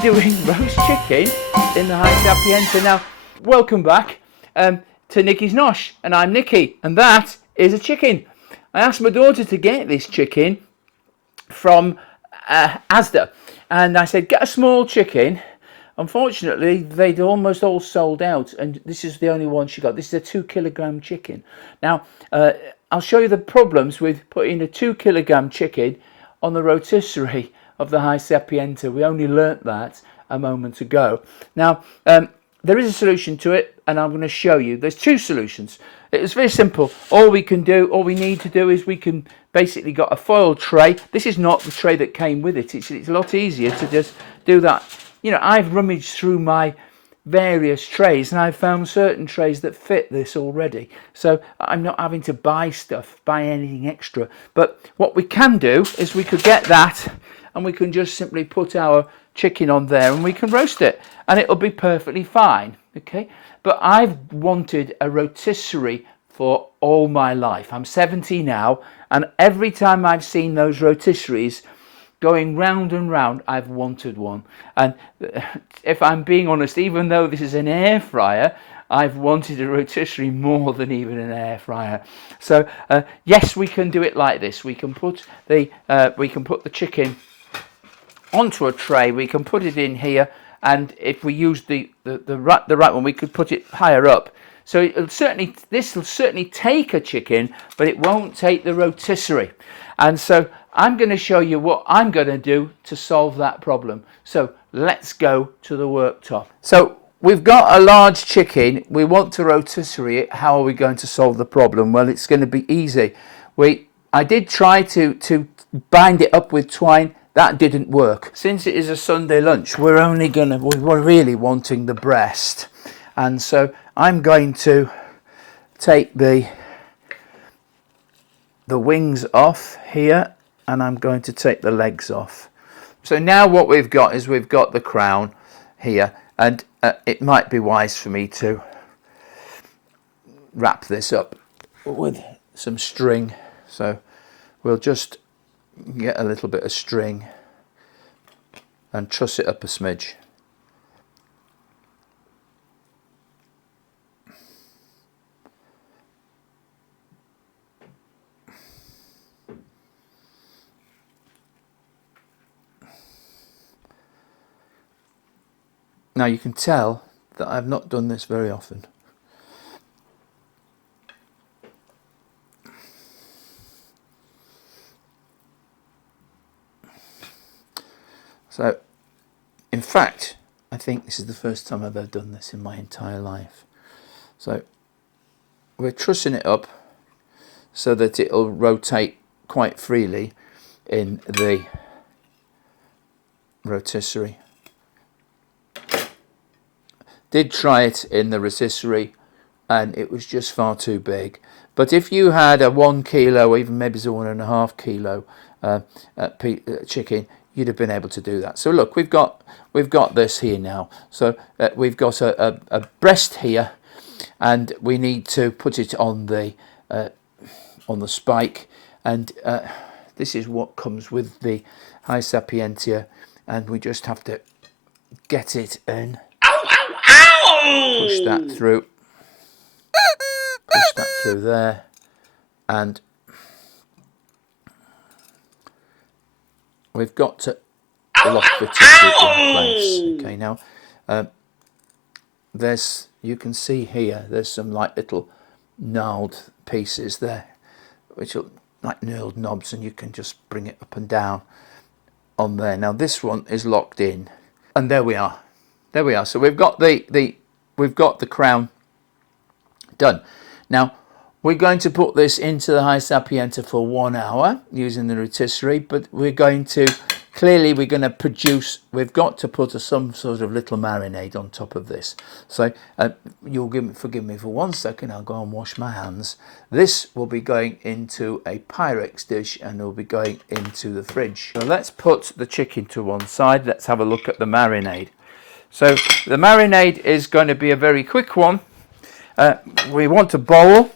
doing roast chicken in the HYSapientia. Now, welcome back to Nikki's Nosh, and I'm Nikki, and that is a chicken. I asked my daughter to get this chicken from Asda, and I said, get a small chicken. Unfortunately, they'd almost all sold out, and this is the only one she got. This is a 2 kilogram chicken. Now, I'll show you the problems with putting a 2 kilogram chicken on the rotisserie of the HYSapientia. We only learnt that a moment ago. Now, there is a solution to it, and I'm going to show you. There's 2 solutions. It's very simple. All we need to do is we can basically got a foil tray. This is not the tray that came with it. It's a lot easier to just do that. You know, I've rummaged through my various trays, and I've found certain trays that fit this already. So I'm not having to buy anything extra. But what we can do is we could get that, and we can just simply put our chicken on there, and we can roast it, and it'll be perfectly fine. Okay, but I've wanted a rotisserie for all my life. I'm 70 now, and every time I've seen those rotisseries going round and round, I've wanted one. And if I'm being honest, even though this is an air fryer, I've wanted a rotisserie more than even an air fryer. So yes, we can do it like this. We can put the chicken onto a tray. We can put it in here, and if we use the right one, we could put it higher up. So this will certainly take a chicken, but it won't take the rotisserie. And so I'm going to show you what I'm going to do to solve that problem. So let's go to the worktop. So we've got a large chicken. We want to rotisserie it. How are we going to solve the problem? Well, it's going to be easy. I did try to bind it up with twine. That didn't work. Since it is a Sunday lunch, we're really wanting the breast. And so I'm going to take the wings off here, and I'm going to take the legs off. So now what we've got is we've got the crown here, and it might be wise for me to wrap this up with some string. So we'll just get a little bit of string and truss it up a smidge. Now you can tell that I've not done this very often. So, in fact, I think this is the first time I've ever done this in my entire life. So, we're trussing it up so that it'll rotate quite freely in the rotisserie. Did try it in the rotisserie, and it was just far too big. But if you had a 1 kilo, or even maybe a 1.5 kilo chicken, you'd have been able to do that. So look, we've got this here now. So we've got a breast here, and we need to put it on the spike, and this is what comes with the HYSapientia, and we just have to get it in. Push that through. Push that through there, and we've got to lock the tissue in place. Okay, now you can see here there's some like little gnarled pieces there, which are like knurled knobs, and you can just bring it up and down on there. Now this one is locked in, and there we are. There we are. So we've got the crown done. Now we're going to put this into the HYSapientia for 1 hour using the rotisserie, but we're going to we've got to put some sort of little marinade on top of this. So you'll forgive me for 1 second. I'll go and wash my hands. This will be going into a Pyrex dish, and it will be going into the fridge. So let's put the chicken to one side. Let's have a look at the marinade. So the marinade is going to be a very quick one. We want a bowl,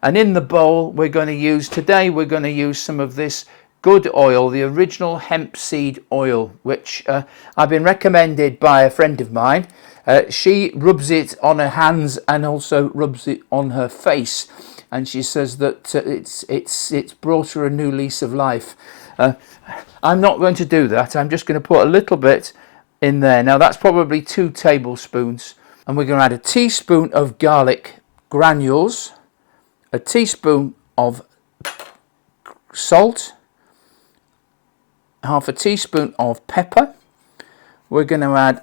and in the bowl we're going to use some of this good oil, the original hemp seed oil, which I've been recommended by a friend of mine. She rubs it on her hands and also rubs it on her face, and she says that it's brought her a new lease of life. I'm not going to do that. I'm just going to put a little bit in there. Now that's probably 2 tablespoons, and we're going to add a teaspoon of garlic granules, a teaspoon of salt, half a teaspoon of pepper. We're going to add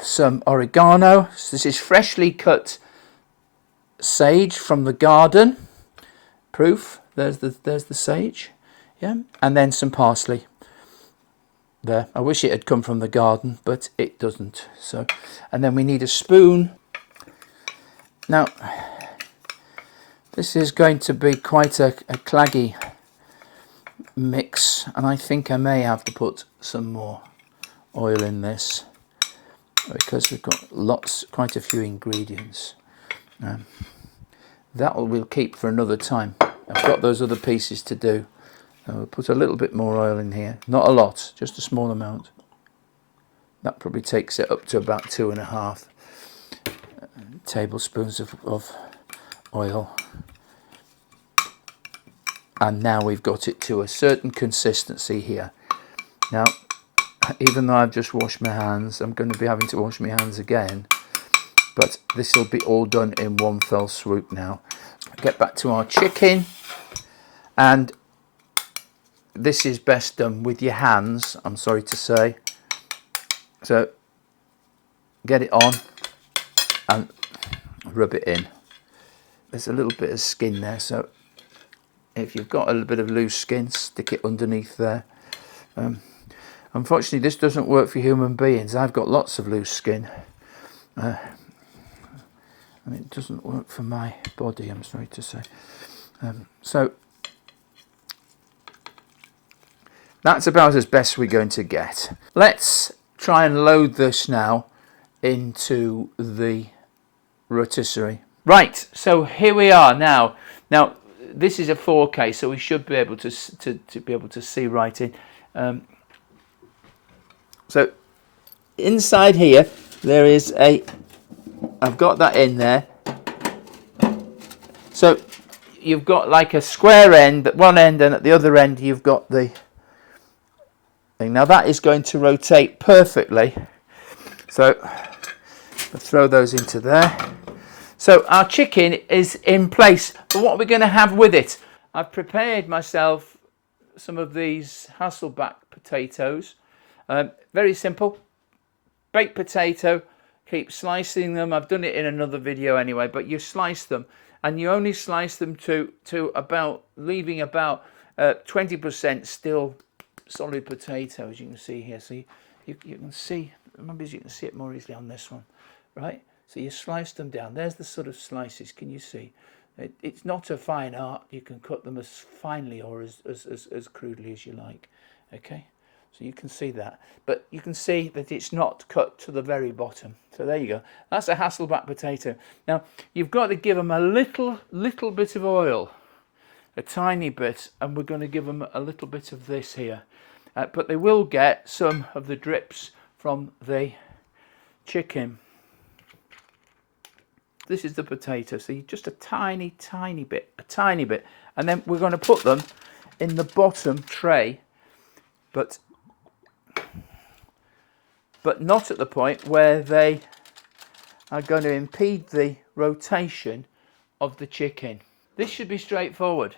some oregano. This is freshly cut sage from the garden. Proof. There's the sage. Yeah, and then some parsley. There. I wish it had come from the garden, but it doesn't. So, and then we need a spoon. Now, this is going to be quite a claggy mix, and I think I may have to put some more oil in this because we've got quite a few ingredients. That we'll keep for another time. I've got those other pieces to do. We'll put a little bit more oil in here, not a lot, just a small amount. That probably takes it up to about 2.5 tablespoons of oil. And now we've got it to a certain consistency here. Now, even though I've just washed my hands, I'm going to be having to wash my hands again, but this will be all done in one fell swoop now. Get back to our chicken, and this is best done with your hands, I'm sorry to say. So get it on and rub it in. There's a little bit of skin there, so if you've got a little bit of loose skin, stick it underneath there. Unfortunately, this doesn't work for human beings. I've got lots of loose skin, and it doesn't work for my body, I'm sorry to say. So that's about as best we're going to get. Let's try and load this now into the rotisserie. Right, so here we are now. Now this is a 4K, so we should be able to be able to see right in. So inside here there is I've got that in there. So you've got like a square end at one end, and at the other end you've got the thing. Now that is going to rotate perfectly. So I'll throw those into there. So our chicken is in place. But what we're going to have with it, I've prepared myself some of these Hasselback potatoes. Very simple. Baked potato. Keep slicing them. I've done it in another video anyway, but you slice them, and you only slice them to about, leaving about 20% still solid potato, as you can see here. So you can see, maybe you can see it more easily on this one, right? So you slice them down. There's the sort of slices. Can you see? It's not a fine art. You can cut them as finely or as crudely as you like. Okay, so you can see that, but you can see that it's not cut to the very bottom. So there you go. That's a Hasselback potato. Now you've got to give them a little bit of oil, a tiny bit, and we're going to give them a little bit of this here. But they will get some of the drips from the chicken. This is the potato, so just a tiny bit, and then we're going to put them in the bottom tray, but not at the point where they are going to impede the rotation of the chicken. This should be straightforward.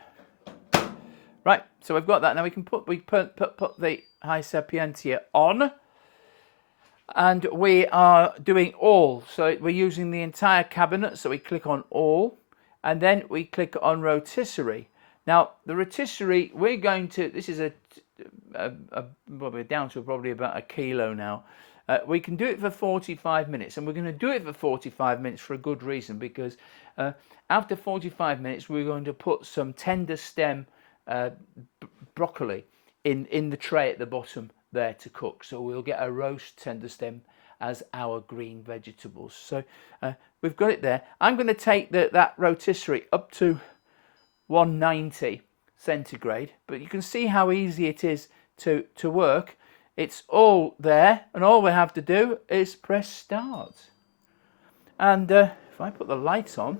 Right, so we've got that. Now we can put the HYSapientia on, and we are doing all. So we're using the entire cabinet. So we click on all, and then we click on rotisserie. Now the rotisserie, we're going to. This is well, we're down to probably about 1 kilo now. We can do it for 45 minutes, and we're going to do it for 45 minutes for a good reason, because after 45 minutes we're going to put some tender stem broccoli in the tray at the bottom there to cook. So we'll get a roast tender stem as our green vegetables. So we've got it there. I'm going to take that rotisserie up to 190. centigrade, but you can see how easy it is to work. It's all there, and all we have to do is press start. And if I put the light on,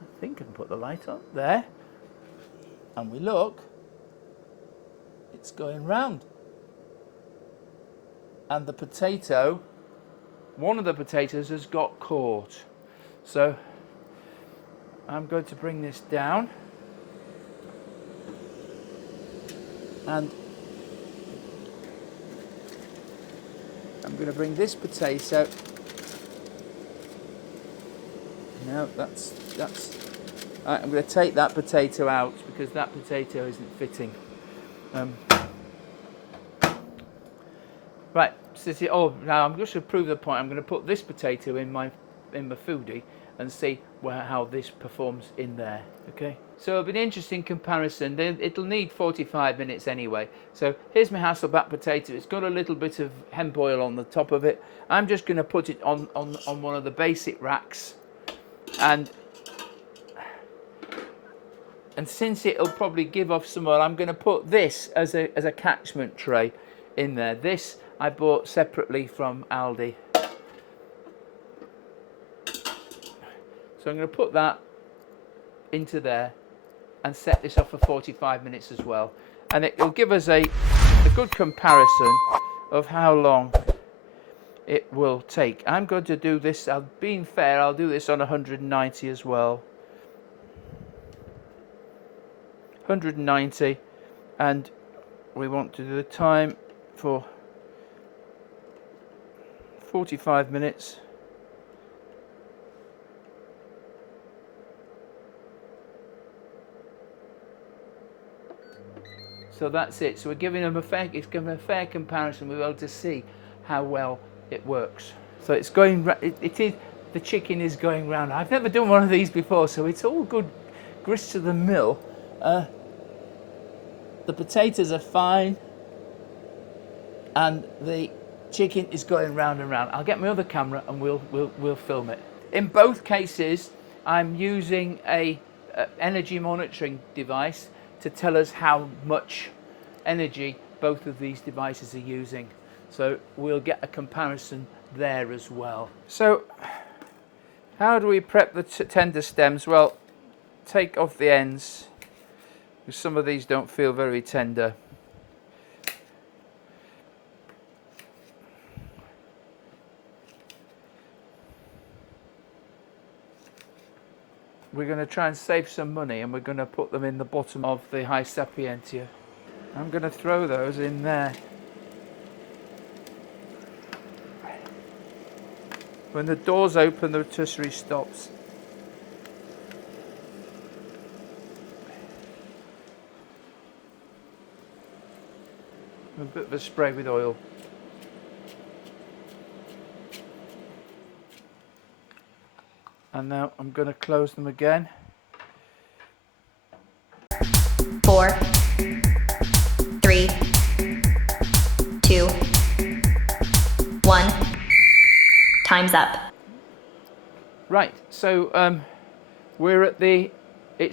I think I can put the light on there, and we look, it's going round. And the potato, one of the potatoes has got caught. So I'm going to bring this down, and I'm going to bring this potato. No, that's right, I'm going to take that potato out because that potato isn't fitting. Right, so now I'm just to prove the point. I'm going to put this potato in my foodie and see how this performs in there. Okay, so it'll be an interesting comparison. It'll need 45 minutes anyway. So here's my HYSapientia potato. It's got a little bit of hemp oil on the top of it. I'm just going to put it on one of the basic racks, and since it'll probably give off some oil, I'm going to put this as a catchment tray in there. This I bought separately from Aldi. So I'm going to put that into there and set this off for 45 minutes as well. And it will give us a good comparison of how long it will take. I'm going to do this, being fair, I'll do this on 190 as well. 190, and we want to do the time for 45 minutes. So that's it. So we're giving them it's giving a fair comparison. We're able to see how well it works. So it's going. The chicken is going round. I've never done one of these before, so it's all good grist to the mill. The potatoes are fine, and the chicken is going round and round. I'll get my other camera and we'll film it. In both cases, I'm using a energy monitoring device to tell us how much energy both of these devices are using. So we'll get a comparison there as well. So how do we prep the tender stems? Well, take off the ends, because some of these don't feel very tender. We're going to try and save some money, and we're going to put them in the bottom of the HYSapientia. I'm going to throw those in there. When the doors open, the rotisserie stops. A bit of a spray with oil. And now I'm going to close them again. 4, 3, 2, 1. Time's up. Right, so we're at it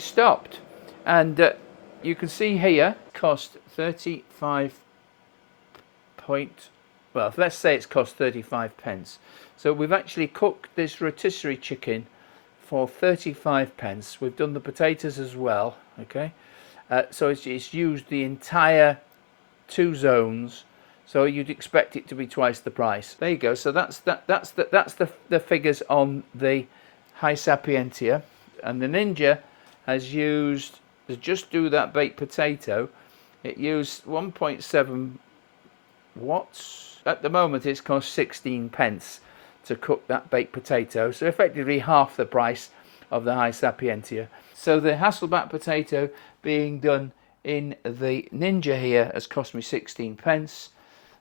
stopped, and you can see here cost 35 well, let's say it's cost 35 pence. So we've actually cooked this rotisserie chicken for 35 pence. We've done the potatoes as well, okay? So it's used the entire 2 zones. So you'd expect it to be twice the price. There you go. So that's the figures on the HYSapientia, and the Ninja has used, to just do that baked potato, it used 1.7 watts. At the moment it's cost 16 pence to cook that baked potato, so effectively half the price of the HYSapientia. So the HYSapientia potato being done in the Ninja here has cost me 16 pence.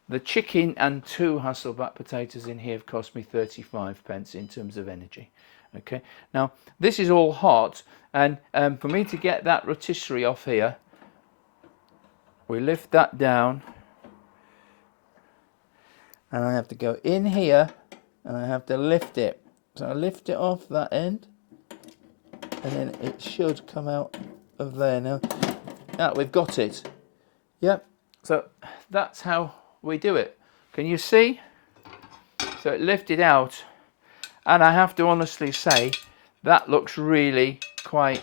The chicken and 2 HYSapientia potatoes in here have cost me 35 pence in terms of energy. Okay, now this is all hot, and for me to get that rotisserie off here, we lift that down, and I have to go in here and I have to lift it. So I lift it off that end, and then it should come out of there. Now we've got it. Yep. So that's how we do it. Can you see? So it lifted out, and I have to honestly say that looks really quite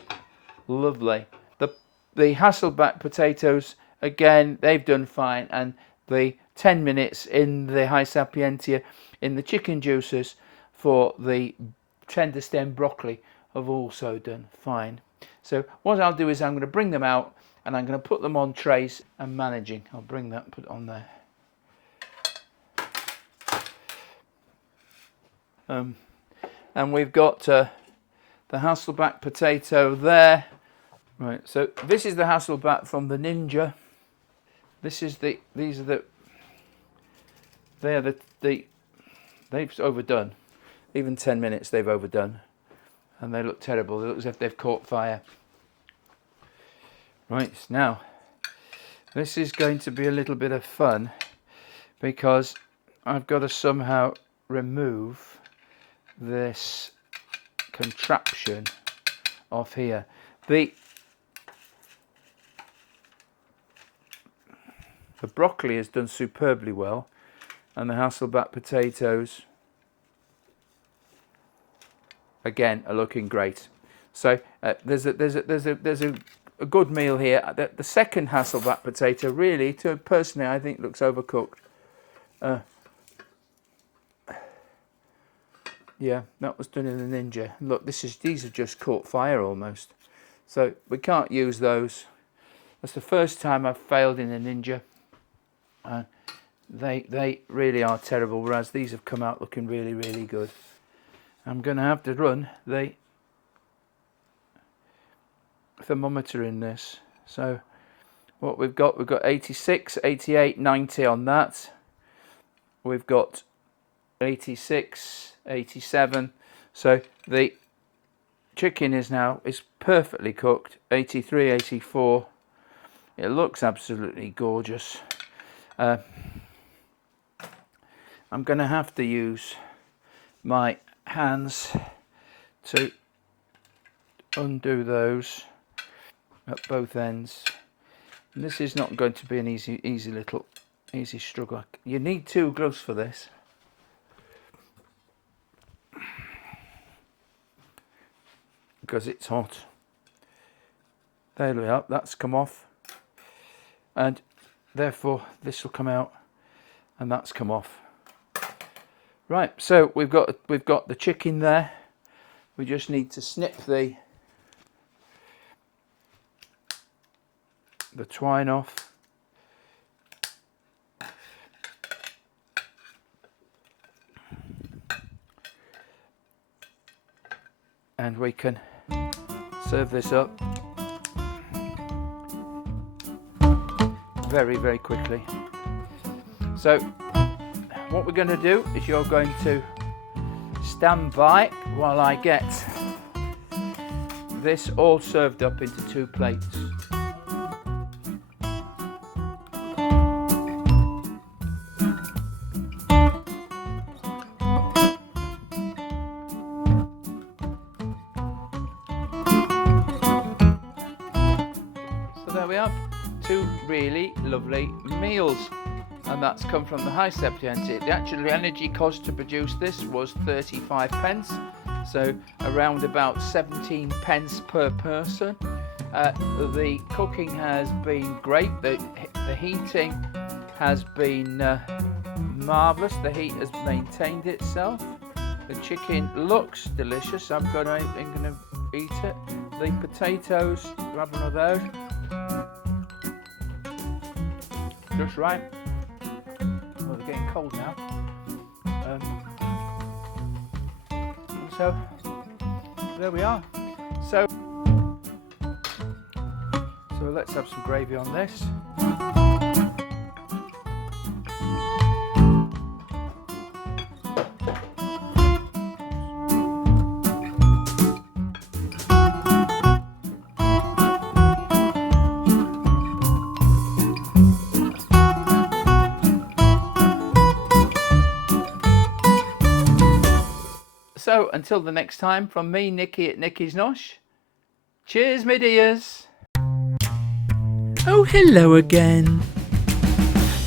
lovely. The Hasselback potatoes, again, they've done fine, and the 10 minutes in the HYSapientia in the chicken juicers for the tender stem broccoli have also done fine. So what I'll do is I'm going to bring them out and I'm going to put them on trays and managing. I'll bring that, put it on there. And we've got the Hasselback potato there. Right, so this is the Hasselback from the Ninja. They've overdone. Even 10 minutes they've overdone. And they look terrible. They look as if they've caught fire. Right, now, this is going to be a little bit of fun because I've got to somehow remove this contraption off here. The broccoli has done superbly well, and the Hasselback potatoes again are looking great. So there's a good meal here. The second Hasselback potato really, personally, I think looks overcooked. Yeah, that was done in the Ninja. Look, these have just caught fire almost. So we can't use those. That's the first time I've failed in a Ninja. They really are terrible, whereas these have come out looking really, really good. I'm going to have to run the thermometer in this. So what we've got 86, 88, 90 on that. We've got 86, 87. So the chicken is perfectly cooked. 83, 84. It looks absolutely gorgeous. I'm going to have to use my hands to undo those at both ends. And this is not going to be an easy struggle. You need 2 gloves for this. Because it's hot. There we are, that's come off. And therefore this will come out and that's come off. Right, so we've got the chicken there. We just need to snip the twine off. And we can serve this up very, very quickly. So what we're going to do is you're going to stand by while I get this all served up into 2 plates. So there we have 2 really lovely meals. And that's come from the HYSapientia. The actual energy cost to produce this was 35 pence, so around about 17 pence per person. The cooking has been great. The heating has been marvellous. The heat has maintained itself. The chicken looks delicious. I'm going to eat it. The potatoes, grab one of those. Just right. Oh, they're getting cold now. So there we are. So let's have some gravy on this. So until the next time, from me, Nikki at Nikki's Nosh, cheers, me dears. Oh, hello again.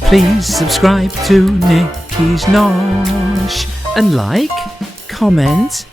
Please subscribe to Nikki's Nosh and like, comment